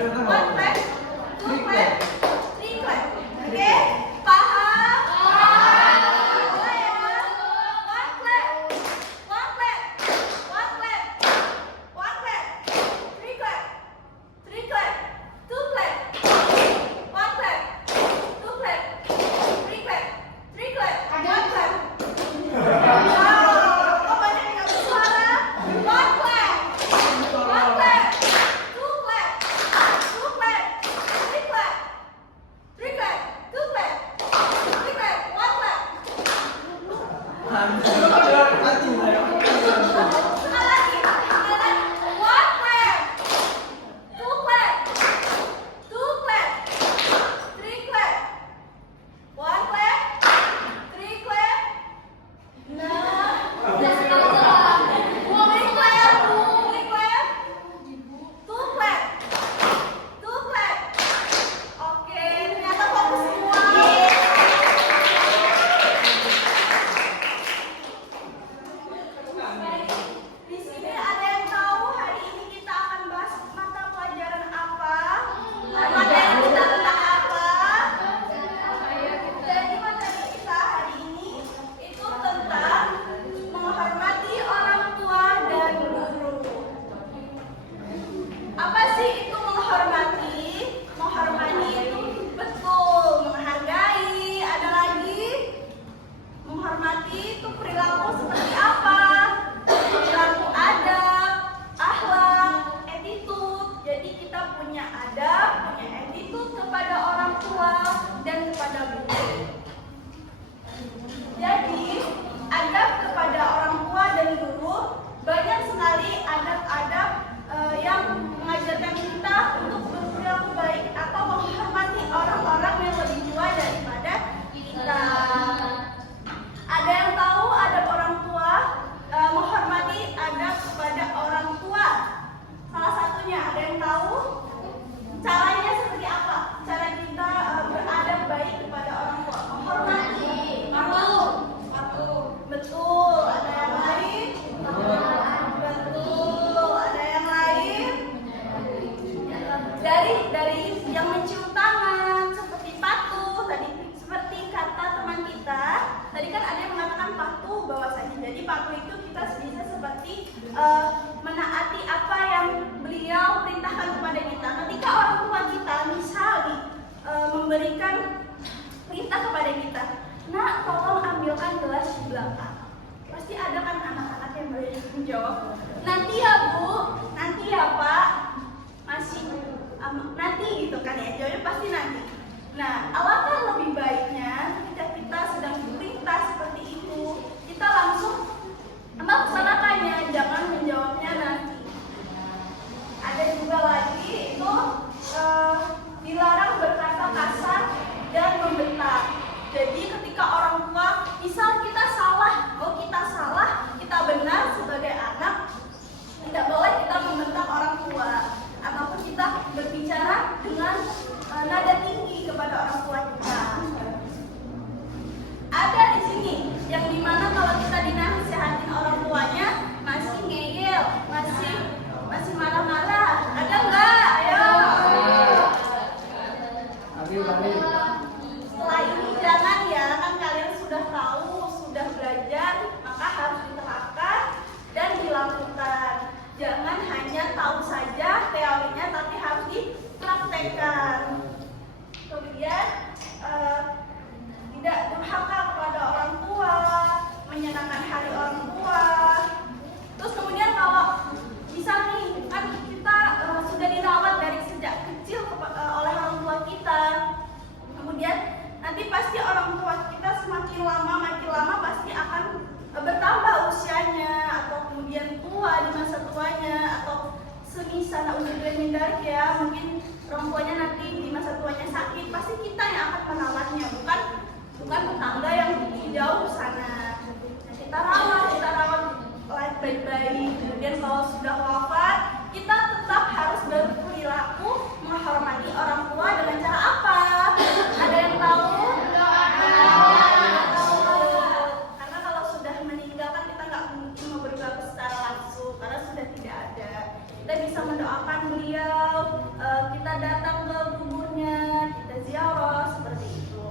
One clap, two clap, three clap. Oke? Paham? Mulai ya. One clap, one clap, one clap, one clap, three clap, three clap, two clap, one clap, two clap, three clap, three clap, one clap. Kok banyak yang nggak bersuara? One clap, one clap, two clap, two clap, three clap, three clap, two clap, three clap, one clap. Sekali lagi, one clap, two clap, two clap, three clap, one clap, three clap. Nah, three clap, three clap, two clap, two clap. Oke, ternyata fokus semua. Di sini ada yang tahu hari ini kita akan bahas mata pelajaran apa? Materi kita tentang apa? Jadi materi kita hari ini itu tentang menghormati orang tua dan guru. Apa sih itu menghormati? Menghormati itu betul menghargai. Ada lagi? Menghormati itu perilaku seperti apa? Perilaku adab, akhlak, attitude. Jadi kita punya adab, punya attitude kepada orang tua dan kepada guru. Jadi adab kepada orang tua dan guru banyak sekali adab-adab yang mengajarkan kita untuk berperilaku baik atau menghormati orang-orang yang lebih tua daripada kita. Ada yang tahu adab orang tua? Menghormati adab kepada orang tua. Salah satunya ada yang tahu? Caranya seperti apa? Cara kita beradab baik kepada orang tua. Menghormati. Patuh. Betul. Ada yang lain? Betul. Ada yang lain? Dari yang mencium tangan seperti patuh tadi, seperti kata teman kita tadi kan ada yang mengatakan patuh bahwasanya. Jadi patuh itu kita bisa seperti menaati apa yang beliau perintahkan kepada kita. Ketika orang tua kita misal memberikan perintah kepada kita, nak tolong ambilkan gelas di belakang, pasti ada kan anak-anak yang menjawab, nanti ya bu, nanti ya pak, masih nanti gitu kan ya, jawabnya pasti nanti. Nah, alangkah lebih baiknya ketika kita sedang diperintah seperti itu, kita langsung melaksanakannya, jangan menjawabnya nanti. Ada juga lagi itu dilarang berkata kasar dan membentak. Jadi ketika orang tua, misal kita salah, kita benar sebagai anak, tidak boleh kita membentak orang tua ataupun kita berbicara dengan nada tinggi kepada orang tua kita. Ada di sini yang dimana kalau kita dinasihatin orang tuanya masih ngeyel, masih marah-marah. Ada nggak? Ayo. Setelah ini jangan ya, kan kalian sudah tahu, sudah belajar, maka harus diterapkan dan dilakukan. Jangan hanya tahu saja teorinya, tapi harus dipraktekkan. Kemudian kita datang ke kuburnya, kita ziarah seperti itu.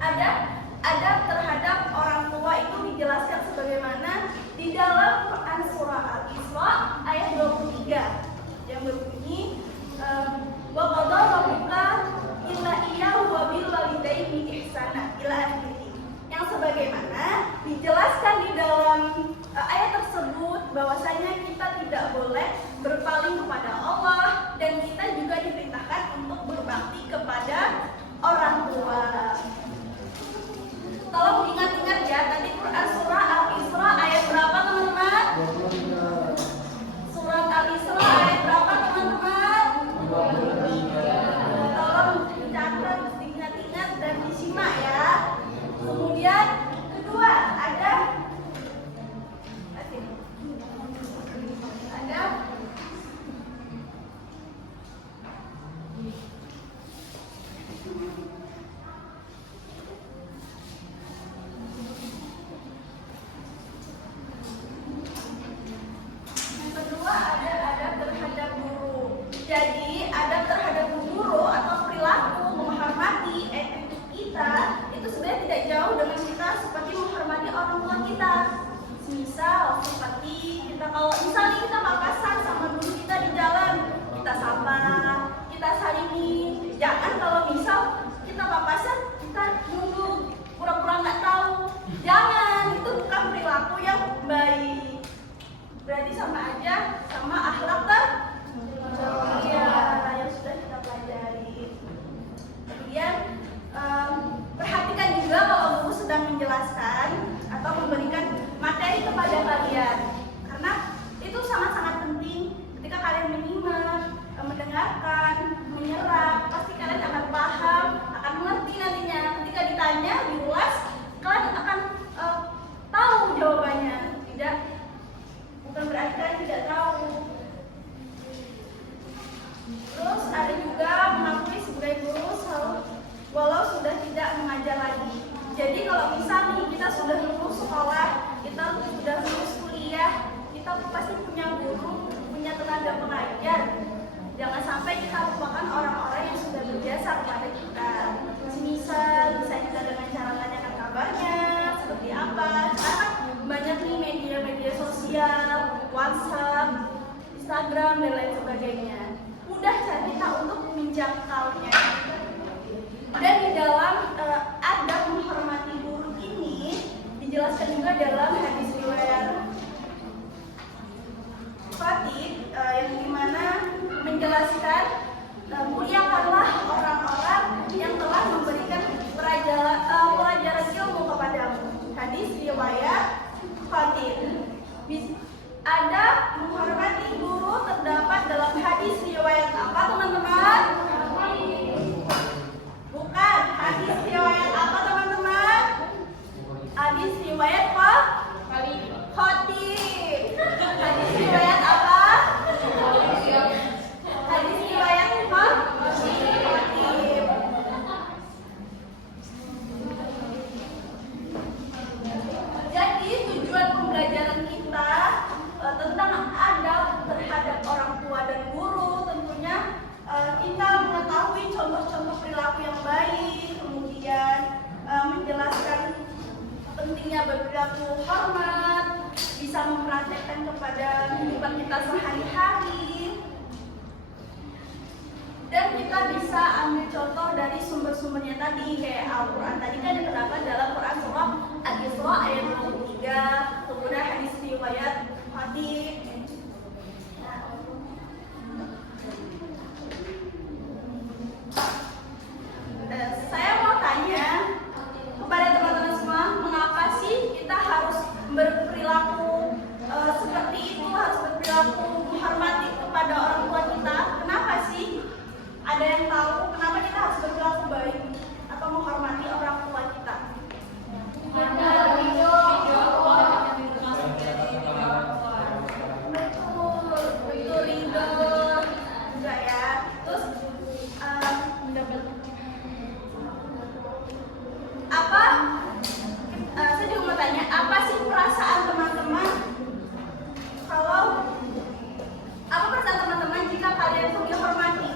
Adab terhadap orang tua itu dijelaskan sebagaimana di dalam Quran surah Al-Isra ayat 23 yang berbunyi wa qadha rabbuka illa iyyahu wa bil walidaini ihsana ila akhirih, yang sebagaimana dijelaskan di dalam ayat tersebut bahwasanya kita tidak boleh berpaling kepada Allah dan kita juga diperintahkan untuk berbakti kepada orang tua. Tolong ingat-ingat ya, tadi Quran surah Al-Isra ayat berapa teman-teman? Surat Al-Isra ayat berapa teman-teman? Tolong dicatat, diingat-ingat dan disimak ya. Kemudian kedua ada adab terhadap guru. Jadi adab terhadap guru atau perilaku menghormati etika kita itu sebenarnya tidak jauh dengan kita seperti menghormati orang tua kita. Misal seperti kita kalau misalnya kita papasan sama guru kita di jalan, kita sapa, kita salimi. Jangan kalau misal kita papasan kita nunduk, pura-pura nggak tahu. Jangan, itu bukan perilaku yang baik. Berarti sama aja sama akhlak yang sudah kita pelajari. Kemudian perhatikan juga kalau guru sedang menjelaskan atau memberikan materi kepada kalian, karena itu sangat-sangat penting. Ketika kalian menyimak, mendengarkan, menyerap, pasti kalian akan paham, akan mengerti nantinya. Ketika ditanya, diulas, kalian akan tahu jawabannya. Bukan berarti kalian tidak tahu. Terus ada juga mengakui sebagai guru walau sudah tidak mengajar lagi. Jadi kalau misalnya kita sudah lulus sekolah, kita sudah lulus kuliah, kita pasti punya guru, punya tenaga pengajar. Jangan sampai kita merupakan orang-orang yang sudah berjasa kepada kita. Misal bisa kita dengan cara tanyakan kabarnya, seperti apa. Sekarang banyak nih media-media sosial, WhatsApp, Instagram dan lain sebagainya. Mudah cara kita untuk menjangkaunya. Dan di dalam adab menghormati guru ini dijelaskan juga dalam hadis riwayat Khatib yang dimana menjelaskan muliakanlah orang-orang yang telah memberikan pelajaran ilmu kepadamu. Hadis riwayat Khatib. Adab menghormati guru terdapat dalam hadis riwayat apa teman-teman? Bukan, hadis riwayat apa teman-teman? Hadis riwayat Khatib. Hadis riwayat apa? Hadis riwayat Khatib. Jadi tujuan pembelajaran kita tentang adab terhadap orang tua dan guru tentunya kita mengetahui contoh-contoh perilaku yang baik, kemudian menjelaskan pentingnya berperilaku hormat, bisa mempraktekkan kepada kehidupan kita sehari-hari, dan kita bisa ambil contoh dari sumber-sumbernya tadi kayak Al-Quran tadi kan terdapat dalam Quran surah Al-Isra ayat 23, kemudian hadis riwayat Khatib. Saya mau tanya kepada teman-teman semua, mengapa sih kita harus berperilaku seperti itu, harus berperilaku menghormati kepada orang tua kita? Kenapa sih? Ada yang tahu kenapa kita harus berperilaku baik atau menghormati orang tua kita? Betul ridho juga ya. Terus apa? Saya juga mau tanya, apa sih perasaan teman-teman jika kalian itu dihormati?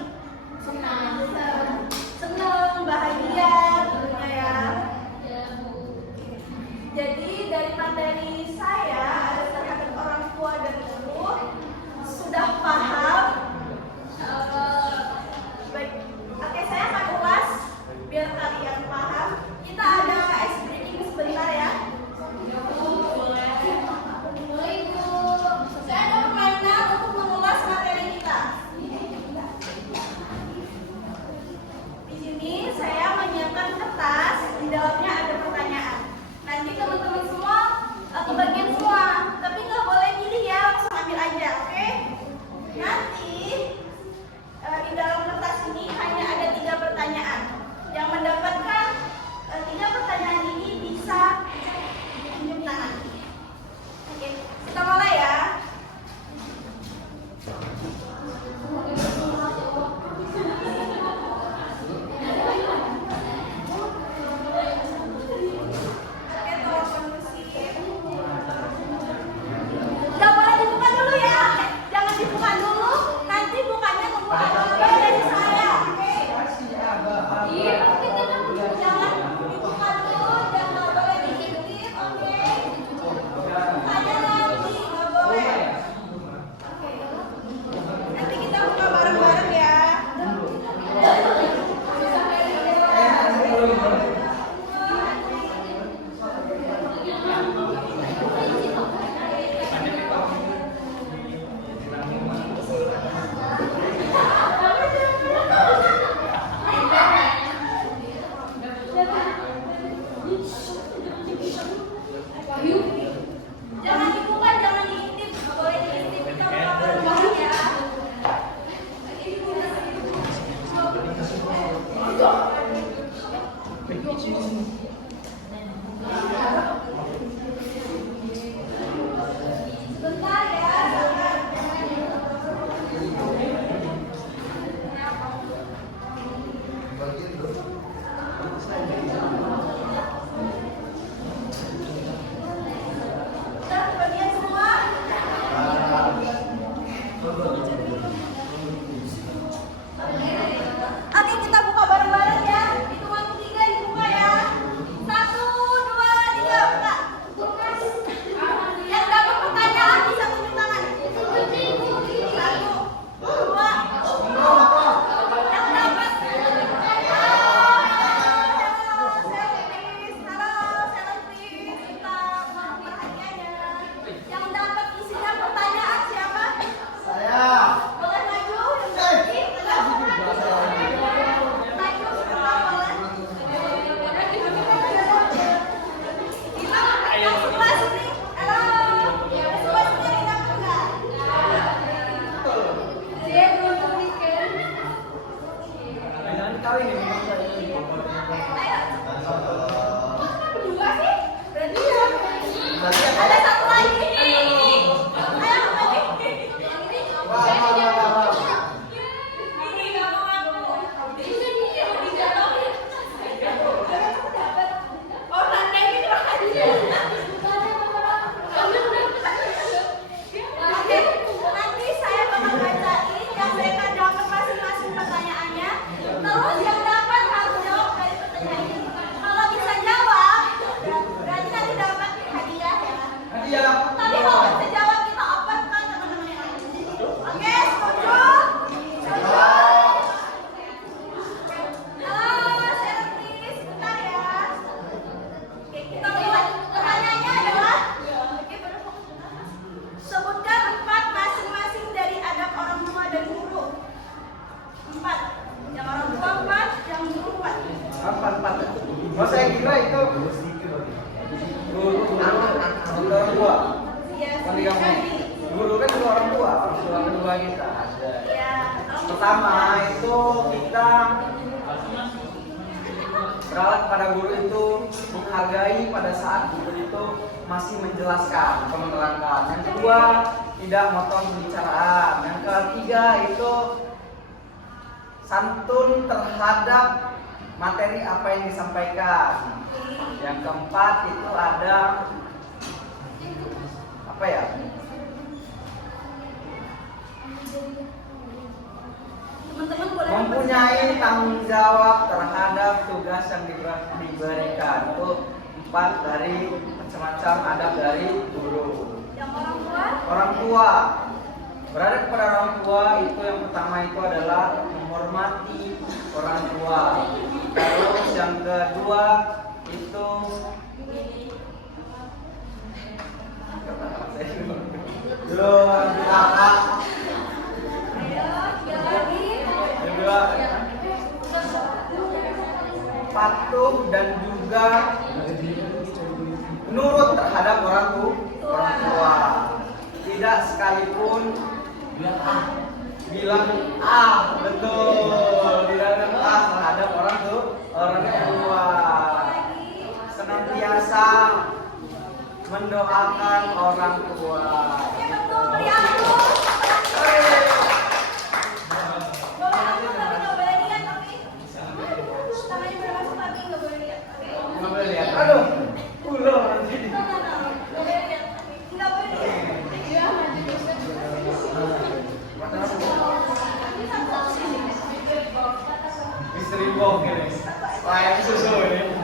kau ini. Berdua sih? Berarti ada satu lagi. Ayo, ini nggak mau aku. Oh, santai gitu aja. Oke, nanti saya bakal bacain yang mereka dapat masing-masing pertanyaannya. Terus yang dapat harus jawab dari pertanyaan ini. Kalau bisa jawab, berarti nanti dapat hadiah ya. Hadiah. Tapi kalau nggak bisa jawab kita open kan teman-teman yang lain. Oke, setuju? Setuju? Halo, Serti, sebentar ya. Oke, kita mulai. Pertanyaannya adalah, oke, pada fokus. Sebutkan 4 masing-masing dari adab orang tua dan guru. 4. Yang orang tua 4, yang guru 4. Empat. Oh, saya kira itu guru orang tua. Iya, Kan dia ngomong, guru kan dua orang tua kedua kita ada. Iya. Pertama itu kita berawat pada guru itu menghargai pada saat guru itu masih menjelaskan atau menerangkan. Yang kedua, tidak memotong pembicaraan. Yang ketiga itu santun terhadap materi apa yang disampaikan. Yang keempat itu ada apa ya? Teman-teman boleh Mempunyai tanggung jawab terhadap tugas yang diberikan. Itu 4 dari macam-macam adab dari guru. yang orang tua. Orang tua berada kepada orang tua itu yang pertama itu adalah menghormati orang tua. Terus yang kedua itu belum kakak. Ayo, 3 lagi. Kedua patuh dan juga nurut terhadap orang tua. Tidak sekalipun bilang betul, bilang terhadap orang tua. Senantiasa mendoakan orang tua. Oke, betul. Beri aku. Boleh aku tapi nggak boleh lihat, oke? Tangannya bermasuk tapi nggak boleh lihat, oke? Nggak boleh lihat. Aduh, ulo nanti. Nggak boleh lihat. Nggak boleh lihat. Iya, Misteri bohong ini. Layang susu ini.